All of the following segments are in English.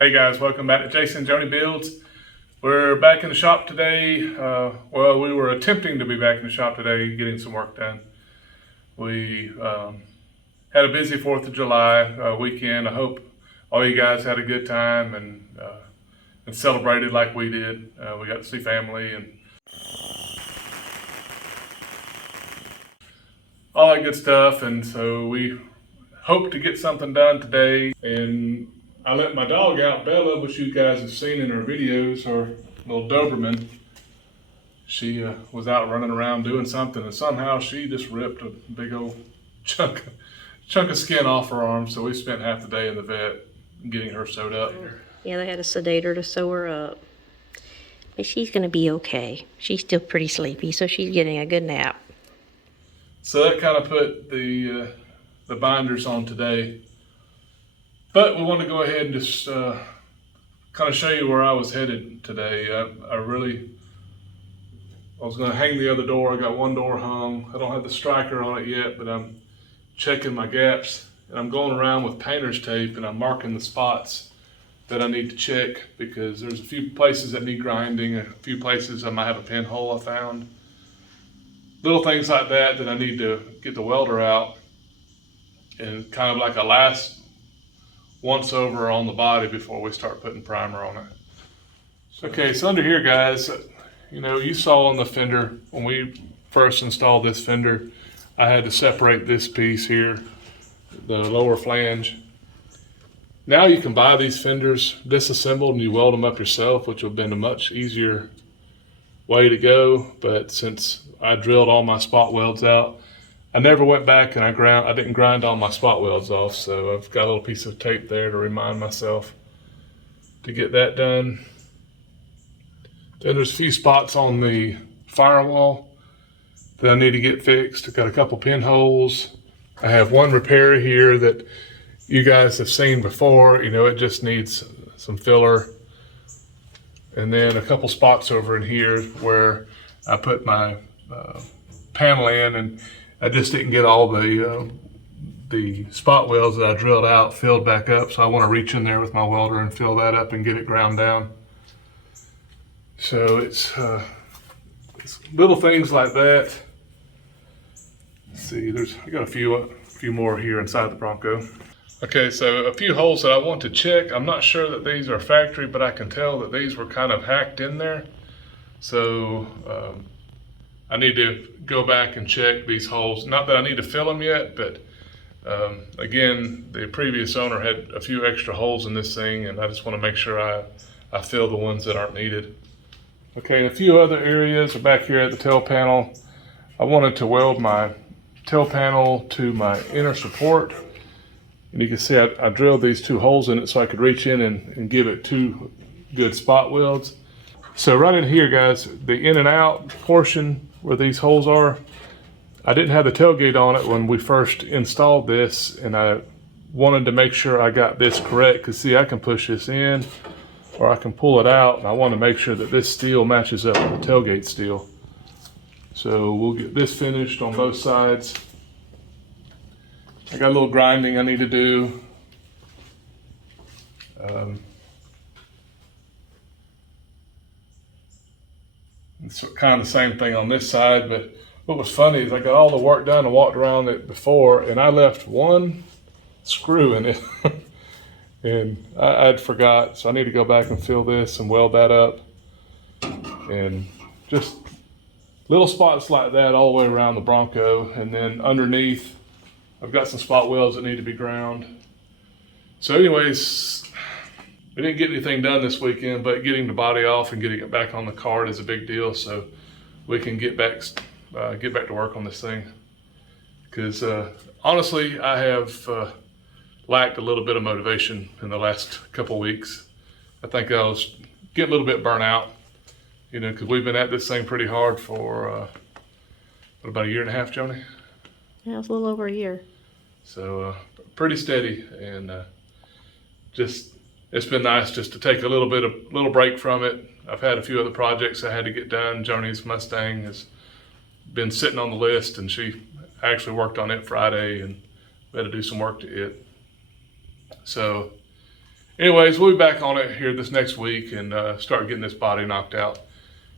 Hey guys, welcome back to Jason and Joni Builds. We're back in the shop today. Well, we were attempting to be back in the shop today, getting some work done. We had a busy 4th of July weekend. I hope all you guys had a good time and celebrated like we did. We got to see family and all that good stuff, and so we hope to get something done today. And I let my dog out, Bella, which you guys have seen in her videos, her little Doberman. She was out running around doing something, and somehow she just ripped a big old chunk of skin off her arm. So we spent half the day in the vet getting her sewed up. Yeah, they had to sedate her to sew her up. But she's going to be okay. She's still pretty sleepy, so she's getting a good nap. So that kind of put the binders on today. But we want to go ahead and just kind of show you where I was headed today. I was going to hang the other door. I got one door hung. I don't have the striker on it yet, but I'm checking my gaps. And I'm going around with painter's tape and I'm marking the spots that I need to check, because there's a few places that need grinding, a few places I might have a pinhole I found. Little things like that I need to get the welder out, and kind of like a last once over on the body before we start putting primer on it. Okay, so under here, guys, you saw on the fender, when we first installed this fender, I had to separate this piece here, the lower flange. Now you can buy these fenders disassembled and you weld them up yourself, which would have been a much easier way to go. But since I drilled all my spot welds out, I never went back and I didn't grind all my spot welds off, so I've got a little piece of tape there to remind myself to get that done. Then there's a few spots on the firewall that I need to get fixed. I've got a couple pinholes. I have one repair here that you guys have seen before. It just needs some filler. And then a couple spots over in here where I put my panel in, and I just didn't get all the spot welds that I drilled out filled back up, so I want to reach in there with my welder and fill that up and get it ground down. So it's little things like that. Let's see, I got a few more here inside the Bronco. Okay, so a few holes that I want to check. I'm not sure that these are factory, but I can tell that these were kind of hacked in there. So I need to go back and check these holes. Not that I need to fill them yet, but again, the previous owner had a few extra holes in this thing, and I just want to make sure I fill the ones that aren't needed. Okay, and a few other areas are back here at the tail panel. I wanted to weld my tail panel to my inner support. And you can see I drilled these two holes in it so I could reach in and give it two good spot welds. So right in here, guys, the in and out portion where these holes are, I didn't have the tailgate on it when we first installed this, and I wanted to make sure I got this correct, because see, I can push this in or I can pull it out, and I want to make sure that this steel matches up with the tailgate steel. So we'll get this finished on both sides. I got a little grinding I need to do. It's kind of the same thing on this side, but what was funny is I got all the work done and walked around it before, and I left one screw in it. And I'd forgot, so I need to go back and fill this and weld that up. And just little spots like that all the way around the Bronco. And then underneath, I've got some spot welds that need to be ground. So anyways, we didn't get anything done this weekend, but getting the body off and getting it back on the cart is a big deal, so we can get back to work on this thing. Because honestly, I have lacked a little bit of motivation in the last couple of weeks. I think I was getting a little bit burnt out, because we've been at this thing pretty hard for about a year and a half, Joni? Yeah, it's a little over a year. So pretty steady, and it's been nice just to take a little break from it. I've had a few other projects I had to get done. Joni's Mustang has been sitting on the list, and she actually worked on it Friday, and we had to do some work to it. So anyways, we'll be back on it here this next week and start getting this body knocked out.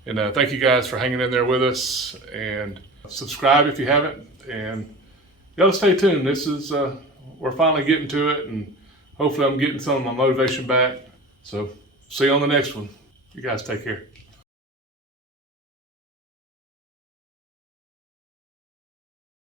And thank you guys for hanging in there with us, and subscribe if you haven't, and you gotta stay tuned. This is, we're finally getting to it, and hopefully I'm getting some of my motivation back. So see you on the next one. You guys take care.